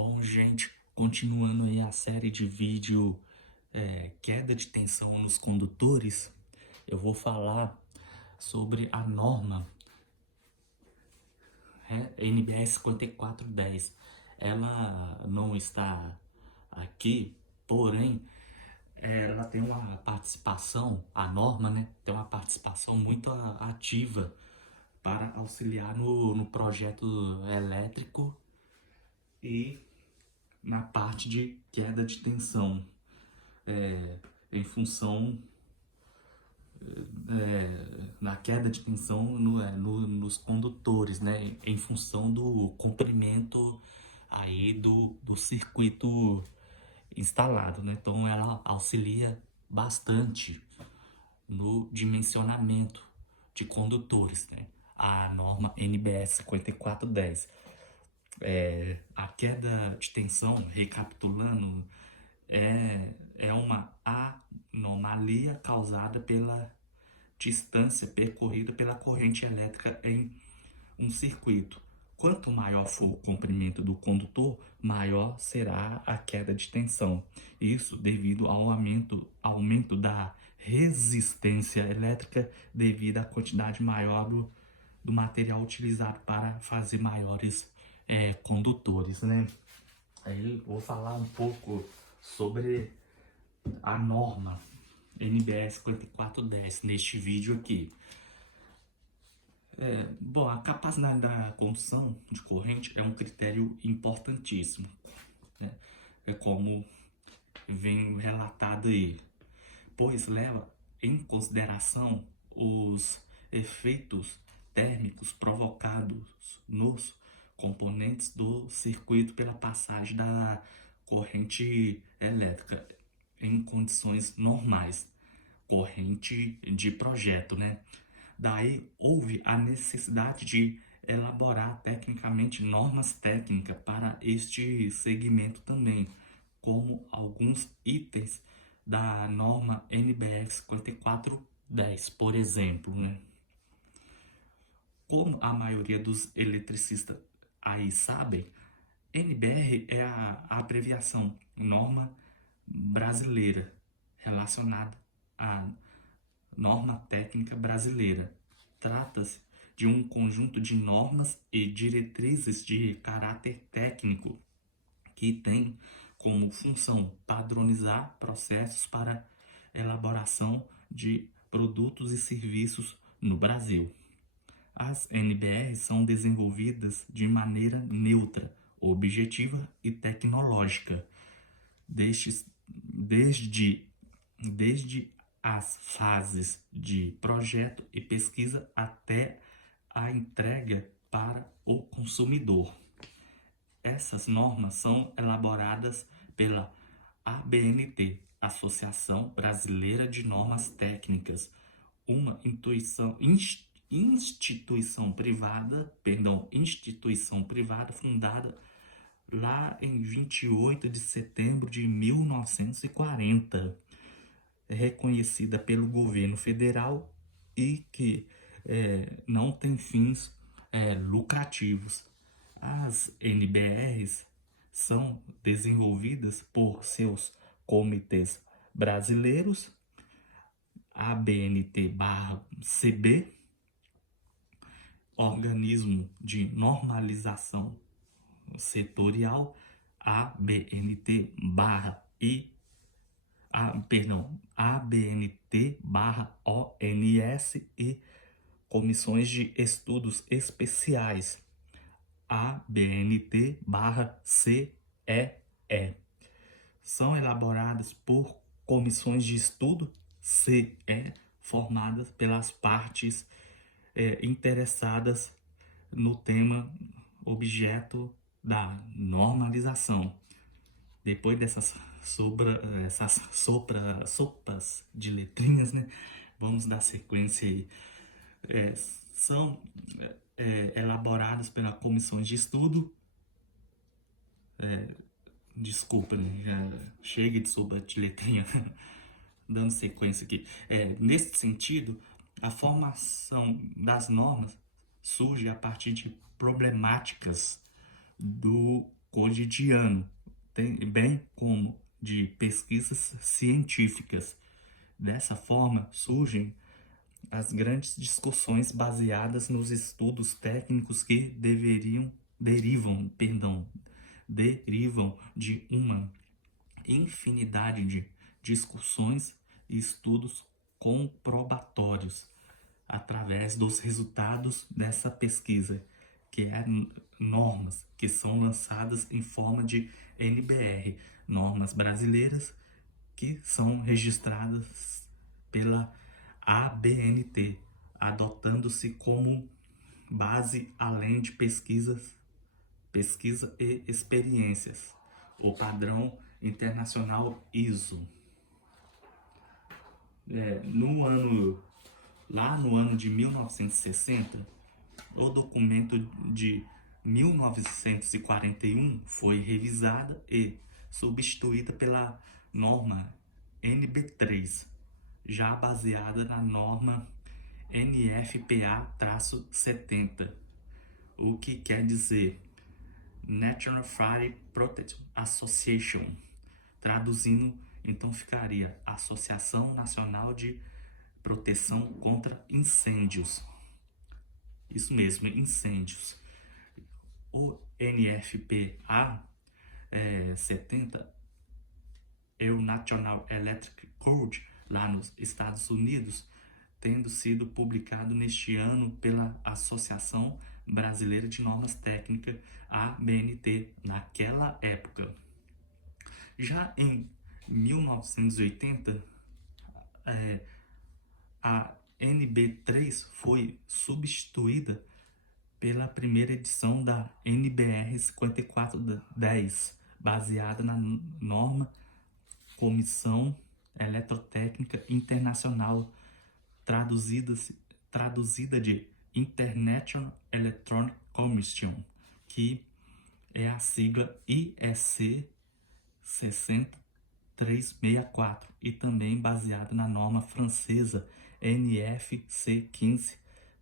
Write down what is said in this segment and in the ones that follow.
Bom, gente, continuando aí a série de vídeo queda de tensão nos condutores, eu vou falar sobre a norma NBS 5410. Ela não está aqui, porém, ela tem uma participação, a norma, né, tem uma participação muito ativa para auxiliar no projeto elétrico e na parte de queda de tensão, em função na queda de tensão nos condutores, né, em função do comprimento aí do circuito instalado, né? Então ela auxilia bastante no dimensionamento de condutores, né? A norma NBS 5410. A queda de tensão, recapitulando, é uma anomalia causada pela distância percorrida pela corrente elétrica em um circuito. Quanto maior for o comprimento do condutor, maior será a queda de tensão. Isso devido ao aumento da resistência elétrica devido à quantidade maior do material utilizado para fazer maiores condutores, né? Aí eu vou falar um pouco sobre a norma NBS 5410 neste vídeo aqui. Bom, a capacidade da condução de corrente é um critério importantíssimo, né? É como vem relatado aí, pois leva em consideração os efeitos térmicos provocados nos componentes do circuito pela passagem da corrente elétrica em condições normais, corrente de projeto, né? Daí houve a necessidade de elaborar tecnicamente normas técnicas para este segmento também, como alguns itens da norma NBS 5410, por exemplo, né? Como a maioria dos eletricistas aí sabem, NBR é a abreviação Norma Brasileira, relacionada à Norma Técnica Brasileira. Trata-se de um conjunto de normas e diretrizes de caráter técnico que tem como função padronizar processos para elaboração de produtos e serviços no Brasil. As NBRs são desenvolvidas de maneira neutra, objetiva e tecnológica, desde as fases de projeto e pesquisa até a entrega para o consumidor. Essas normas são elaboradas pela ABNT, Associação Brasileira de Normas Técnicas, uma instituição privada fundada lá em 28 de setembro de 1940, reconhecida pelo governo federal e que não tem fins lucrativos. As NBRs são desenvolvidas por seus comitês brasileiros, ABNT/CB, Organismo de Normalização Setorial, ABNT/I, ABNT/ONS e Comissões de Estudos Especiais, ABNT/CEE. São elaboradas por comissões de estudo CE, formadas pelas partes interessadas no tema objeto da normalização. Depois dessas sopas de letrinhas, né? Vamos dar sequência aí. São elaboradas pelas comissões de estudo. Desculpa, né? Já chega de sopa de letrinha. Dando sequência aqui. Nesse sentido, a formação das normas surge a partir de problemáticas do cotidiano, bem como de pesquisas científicas. Dessa forma, surgem as grandes discussões baseadas nos estudos técnicos que derivam de uma infinidade de discussões e estudos comprobatórios através dos resultados dessa pesquisa, que é normas que são lançadas em forma de NBR, normas brasileiras que são registradas pela ABNT, adotando-se como base, além de pesquisa e experiências, o padrão internacional ISO. Lá no ano de 1960, o documento de 1941 foi revisada e substituída pela norma NB3, já baseada na norma NFPA-70, o que quer dizer National Fire Protection Association. Traduzindo, então ficaria Associação Nacional de Proteção contra Incêndios. Isso mesmo, incêndios. O NFPA 70 é o National Electric Code lá nos Estados Unidos, tendo sido publicado neste ano pela Associação Brasileira de Normas Técnicas, ABNT, naquela época. Já em 1980, a NB3 foi substituída pela primeira edição da NBR 5410, baseada na norma Comissão Eletrotécnica Internacional, traduzida de International Electronic Commission, que é a sigla IEC 60364, e também baseada na norma francesa NFC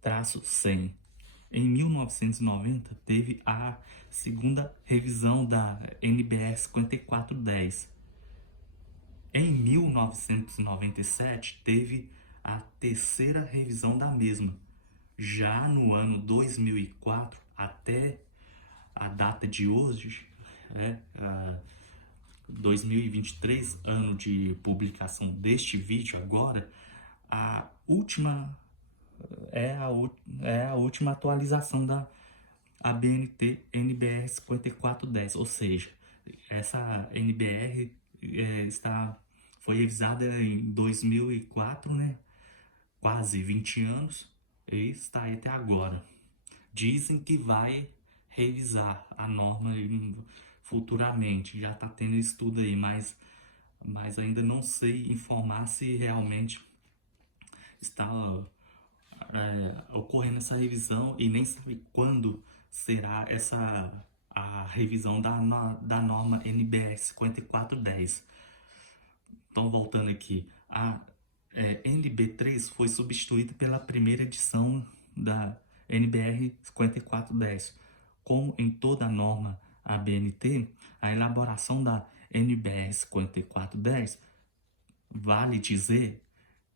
15-100. Em 1990, teve a segunda revisão da NBR 5410. Em 1997, teve a terceira revisão da mesma. Já no ano 2004, até a data de hoje, 2023, ano de publicação deste vídeo agora, a última atualização da ABNT NBR 5410, ou seja, essa NBR foi revisada em 2004, né? Quase 20 anos, e está aí até agora. Dizem que vai revisar a norma futuramente, já está tendo estudo aí, mas ainda não sei informar se realmente está ocorrendo essa revisão, e nem sabe quando será a revisão da norma NBR 5410. Então, voltando aqui, a NB3 foi substituída pela primeira edição da NBR 5410. Como em toda a norma ABNT, a elaboração da NBR 5410, vale dizer,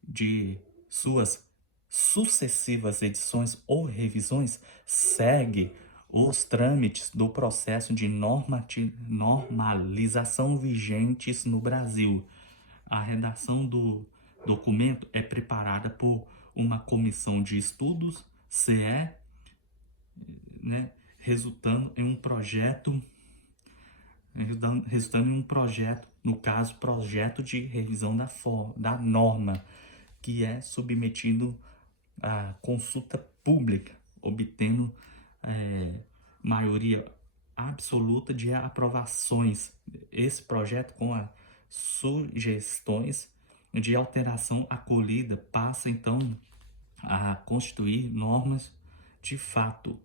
de suas sucessivas edições ou revisões, segue os trâmites do processo de normalização vigentes no Brasil. A redação do documento é preparada por uma comissão de estudos, CE, né, resultando em um projeto, no caso, projeto de revisão da norma, que é submetido à consulta pública, obtendo maioria absoluta de aprovações. Esse projeto, com as sugestões de alteração acolhida, passa então a constituir norma de fato.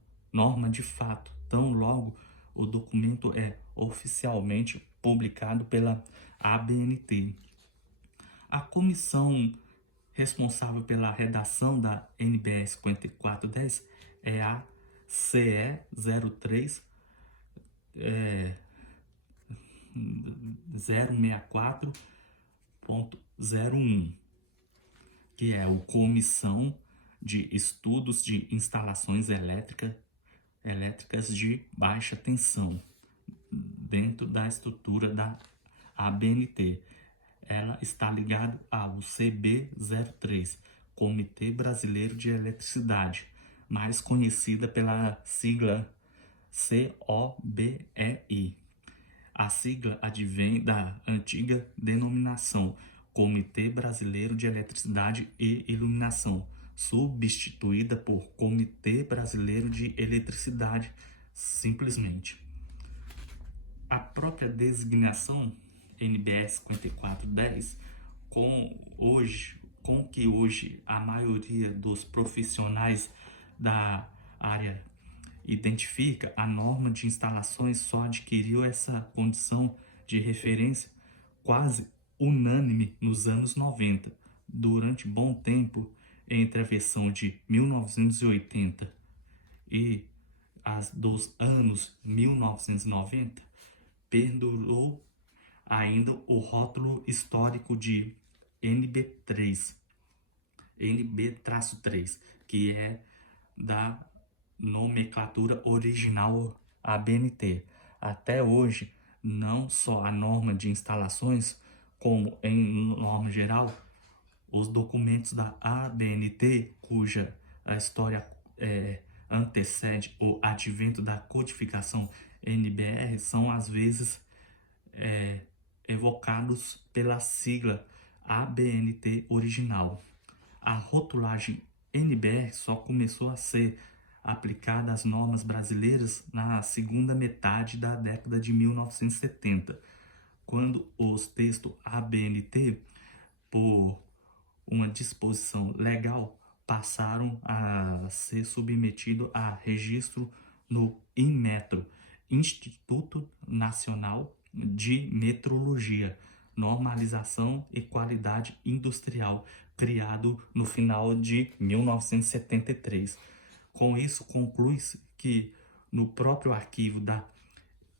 Tão logo o documento é oficialmente publicado pela ABNT. A comissão responsável pela redação da NBR 5410 é a CE 03 064.01, que é o Comissão de Estudos de Instalações Elétricas de Baixa Tensão, dentro da estrutura da ABNT. Ela está ligada ao CB03, Comitê Brasileiro de Eletricidade, mais conhecida pela sigla COBEI. A sigla advém da antiga denominação Comitê Brasileiro de Eletricidade e Iluminação, substituída por Comitê Brasileiro de Eletricidade, simplesmente. A própria designação NBR 5410, com que hoje a maioria dos profissionais da área identifica, a norma de instalações só adquiriu essa condição de referência quase unânime nos anos 90. Durante bom tempo, entre a versão de 1980 e as dos anos 1990, perdurou ainda o rótulo histórico de NB3, NB-3, que é da nomenclatura original ABNT. Até hoje, não só a norma de instalações, como em norma geral, os documentos da ABNT, cuja a história antecede o advento da codificação NBR, são às vezes evocados pela sigla ABNT original. A rotulagem NBR só começou a ser aplicada às normas brasileiras na segunda metade da década de 1970, quando os textos ABNT, por uma disposição legal, passaram a ser submetidos a registro no INMETRO, Instituto Nacional de Metrologia, Normalização e Qualidade Industrial, criado no final de 1973. Com isso, conclui-se que no próprio arquivo da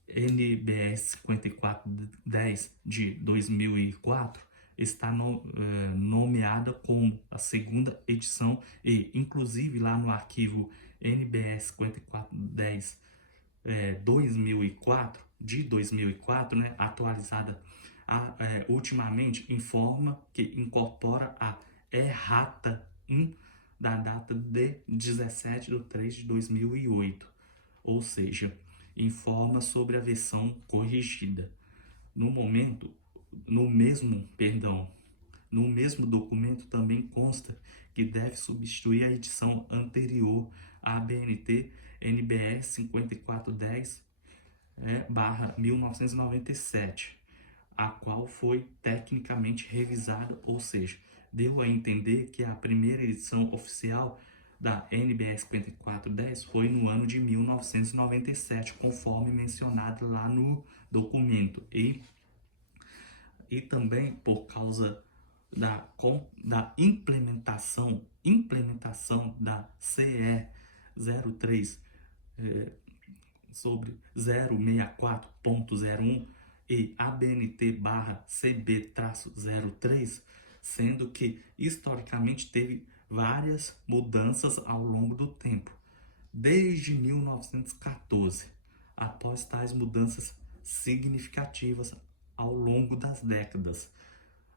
NBS 5410 de 2004 está nomeada como a segunda edição e, inclusive, lá no arquivo NBS 5410 de 2004, né, atualizada ultimamente, informa que incorpora a errata 1 da data de 17/3/2008, ou seja, informa sobre a versão corrigida. No mesmo documento também consta que deve substituir a edição anterior à ABNT NBR 5410/1997, a qual foi tecnicamente revisada, ou seja, deu a entender que a primeira edição oficial da NBR 5410 foi no ano de 1997, conforme mencionado lá no documento. E também por causa da implementação da CE 03 sobre 064.01 e ABNT/CB-03, sendo que historicamente teve várias mudanças ao longo do tempo, desde 1914, após tais mudanças significativas ao longo das décadas.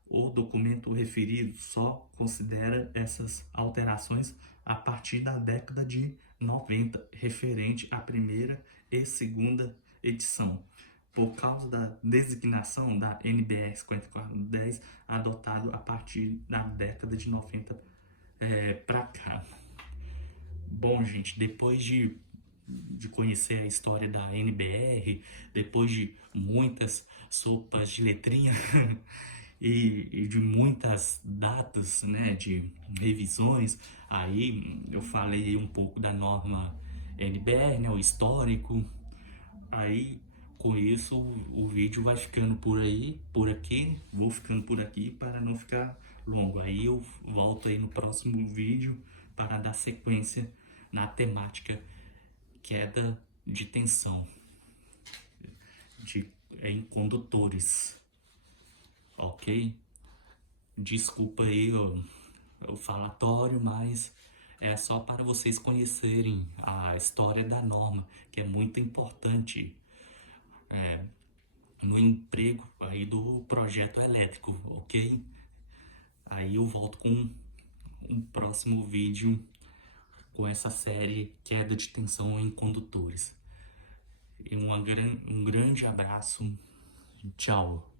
O documento referido só considera essas alterações a partir da década de 90, referente à primeira e segunda edição, por causa da designação da NBR 5410 adotado a partir da década de 90 para cá. Bom, gente, depois de conhecer a história da NBR, depois de muitas sopas de letrinha e de muitas datas, né, de revisões, aí eu falei um pouco da norma NBR, né, o histórico. Aí com isso o vídeo vai ficando vou ficando por aqui para não ficar longo. Aí eu volto aí no próximo vídeo para dar sequência na temática queda de tensão em condutores. ok? Desculpa aí o falatório, mas é só para vocês conhecerem a história da norma, que é muito importante no emprego aí do projeto elétrico, ok? Aí eu volto com um próximo vídeo com essa série Queda de Tensão em Condutores. E um grande abraço. Tchau.